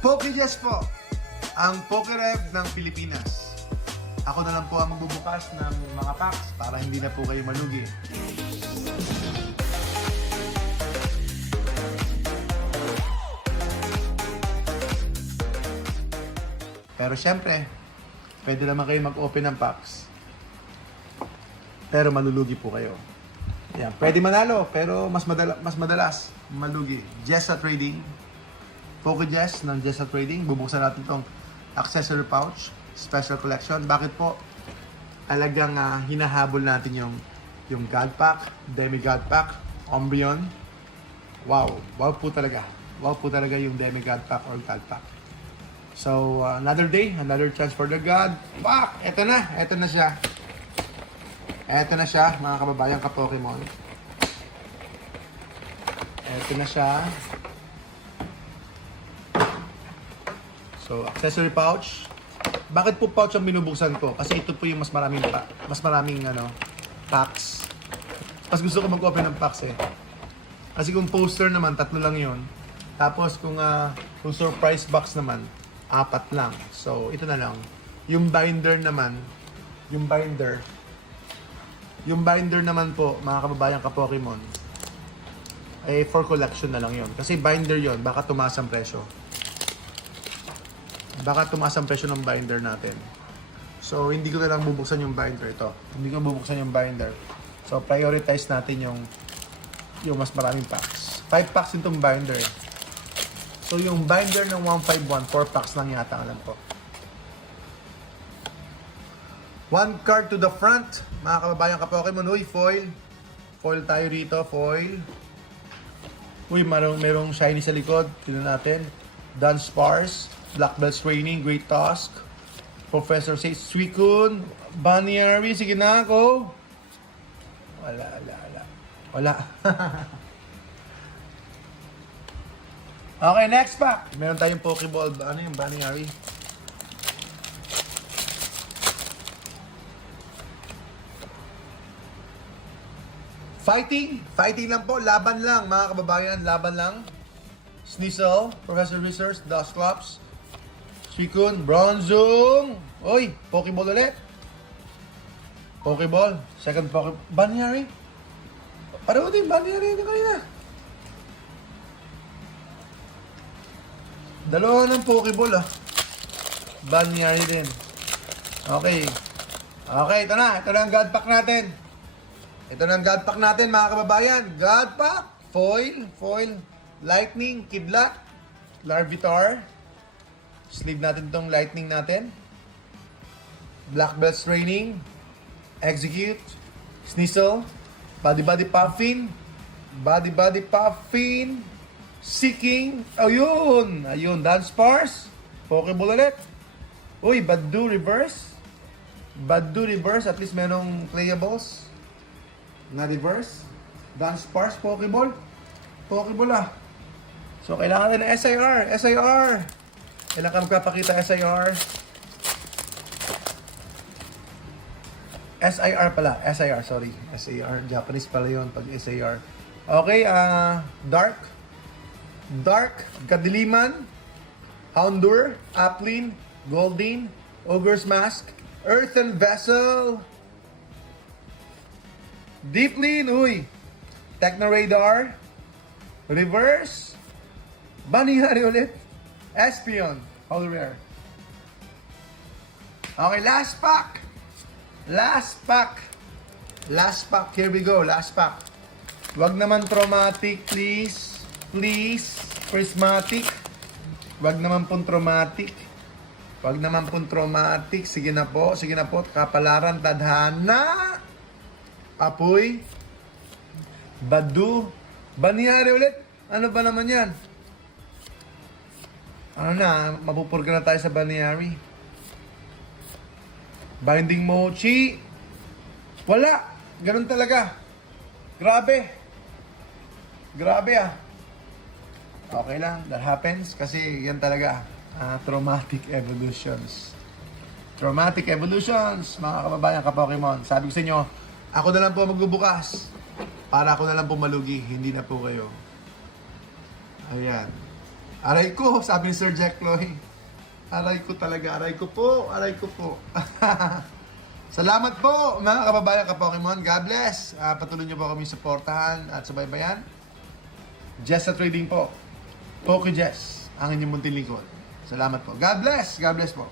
Pokejess po, ang Pokeref ng Pilipinas. Ako na lang po ang magbubukas ng mga packs para hindi na po kayo malugi. Pero syempre, pwede naman kayo mag-open ng packs. Pero malulugi po kayo. Yan, pwede manalo, pero mas madalas malugi. Jessa Trading, Pokejess ng Jessa Trading. Bubuksan natin itong accessory pouch, special collection. Bakit po? Talagang hinahabol natin yung God Pack, Demi God Pack, Umbreon. Wow, wow po talaga. Wow po talaga yung Demi God Pack or God Pack. So, another day, another chance for the God Pack. Ito na siya. Ito na siya, mga kababayan ka-Pokemon. Ito na siya. So, accessory pouch. Bakit po pouch ang binubuksan ko? Kasi ito po yung mas maraming packs. Mas gusto ko mag-open ng packs eh. Kasi kung poster naman, 3 lang yun. Tapos kung surprise box naman, 4 lang. So, ito na lang. Yung binder naman po, mga kababayan ka-Pokemon, eh, for collection na lang yun. Kasi binder yon, baka tumaas ang presyo. Baka tumaas ang presyo ng binder natin. So, hindi ko na lang bubuksan yung binder ito. Hindi ko bubuksan yung binder. So, prioritize natin yung mas maraming packs. 5 packs itong binder. So, yung binder ng 151, 4 packs lang yata, alam ko. 1 card to the front, mga kababayan ka-Pokemon. Uy, foil. Foil tayo rito, foil. Uy, merong shiny sa likod. Tignan natin. Dunsparce, Black Belt's Training, Great Tusk, Professor Says, Suicune, Banniary, sige na ako. Wala. Okay, next pack. Meron tayong Pokeball, ano yung Banniary? Fighting lang po, laban lang mga kababayan, laban lang. Sneasel, Professor Research, Dusclops, Suicune, Bronzong. Oy, Pokeball ulit. Pokeball, second Pokeball. Banniary? Pareho din, Banniary na kanina. Dalawa ng Pokeball Banniary din. Okay, ito na ang God Pack natin. Ito na ang God Pack natin, mga kababayan. God Pack, foil, lightning, kidlat, larvitar. Sleeve natin itong lightning natin. Black Belt's Training, Execute, Sneasel, Body Puffin, Seeking, ayun, Dunsparce, Pokeball ulit. Uy, Badoo Reverse, at least merong playables na reverse. Dunsparce, Pokeball. So, kailangan din ng SIR. Kailan ka magpapakita SIR? SIR, Japanese pala yun pag SIR. Okay, Dark, Kadiliman, Houndour, Applin, Goldeen, Ogre's Mask, Earthen Vessel, Deeplean, Technoradar, Reverse, Banniary ulit, Espion, Holy Rare. Okay, last pack, here we go, last pack. Wag naman traumatic, please, prismatic. Wag naman pong traumatic. Sige na po, kapalaran, tadhana, apoy, Badoo, Banniary ulit. Ano ba naman yan? Mapupurga na tayo sa Banniary. Binding Mochi. Wala. Ganun talaga. Grabe Okay lang. That happens. Kasi yan talaga. Traumatic evolutions. Mga kababayan ka-Pokemon. Sabi ko sa inyo, ako na lang po magbubukas. Para ako na lang po malugi. Hindi na po kayo. Ayan. Aray ko, sabi ni Sir Jack Loy. Aray ko talaga, aray ko po, aray ko po. Salamat po mga kababayan ka-Pokemon. God bless. Patuloy niyo po kami suportahan at subaybayan. Jess sa trading po. Poke Jess, ang inyong munting lingkod. Salamat po. God bless. God bless po.